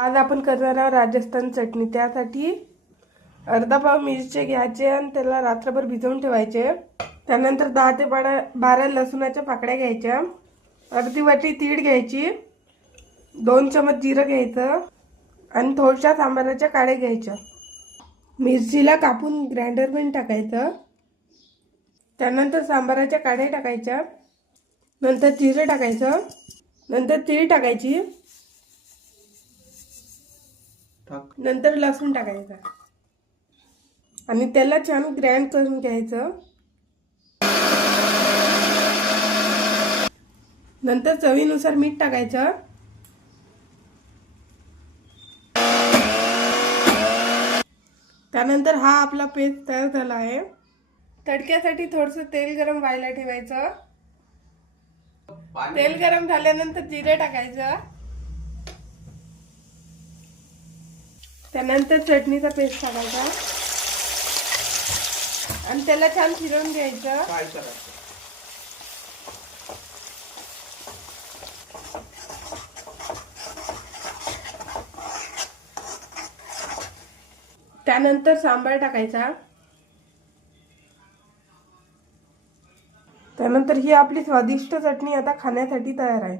आज आपण करणार आहोत राजस्थान चटणी। त्यासाठी अर्धा पाव मिरची घ्यायचे आणि त्याला रात्रभर भिजवून ठेवायचे। त्यानंतर 10 ते 12 लसूणाच्या पाकळ्या घ्यायच्या, अर्धी वाटी तीळ घ्यायची, 2 चमच जिरं घ्यायचं आणि थोड्याशा सांबाराच्या काड्या घ्यायच्या। मिरचीला कापून ग्राइंडरमध्ये टाकायचं। त्यानंतर सांबाराच्या काड्या टाकायच्या, नंतर जिरं टाकायचं, नंतर तीळ टाकायची, नंतर लसूण टाकायचा आणि त्याला छान ग्राइंड करून घ्यायचं। नंतर चवीनुसार मीठ टाकायचं। त्यानंतर हा आपला पेस्ट तयार झाला आहे। तडक्यासाठी थोडंसं तेल गरम व्हायला ठेवायचं। तेल गरम झाल्यानंतर जिरे टाकायचं, त्यानंतर चटणीचा पेस्ट टाकायचा आणि त्याला छान फिरवून घ्यायचं। त्यानंतर सांबार टाकायचा। त्यानंतर ही आपली स्वादिष्ट चटणी आता खाण्यासाठी तयार आहे।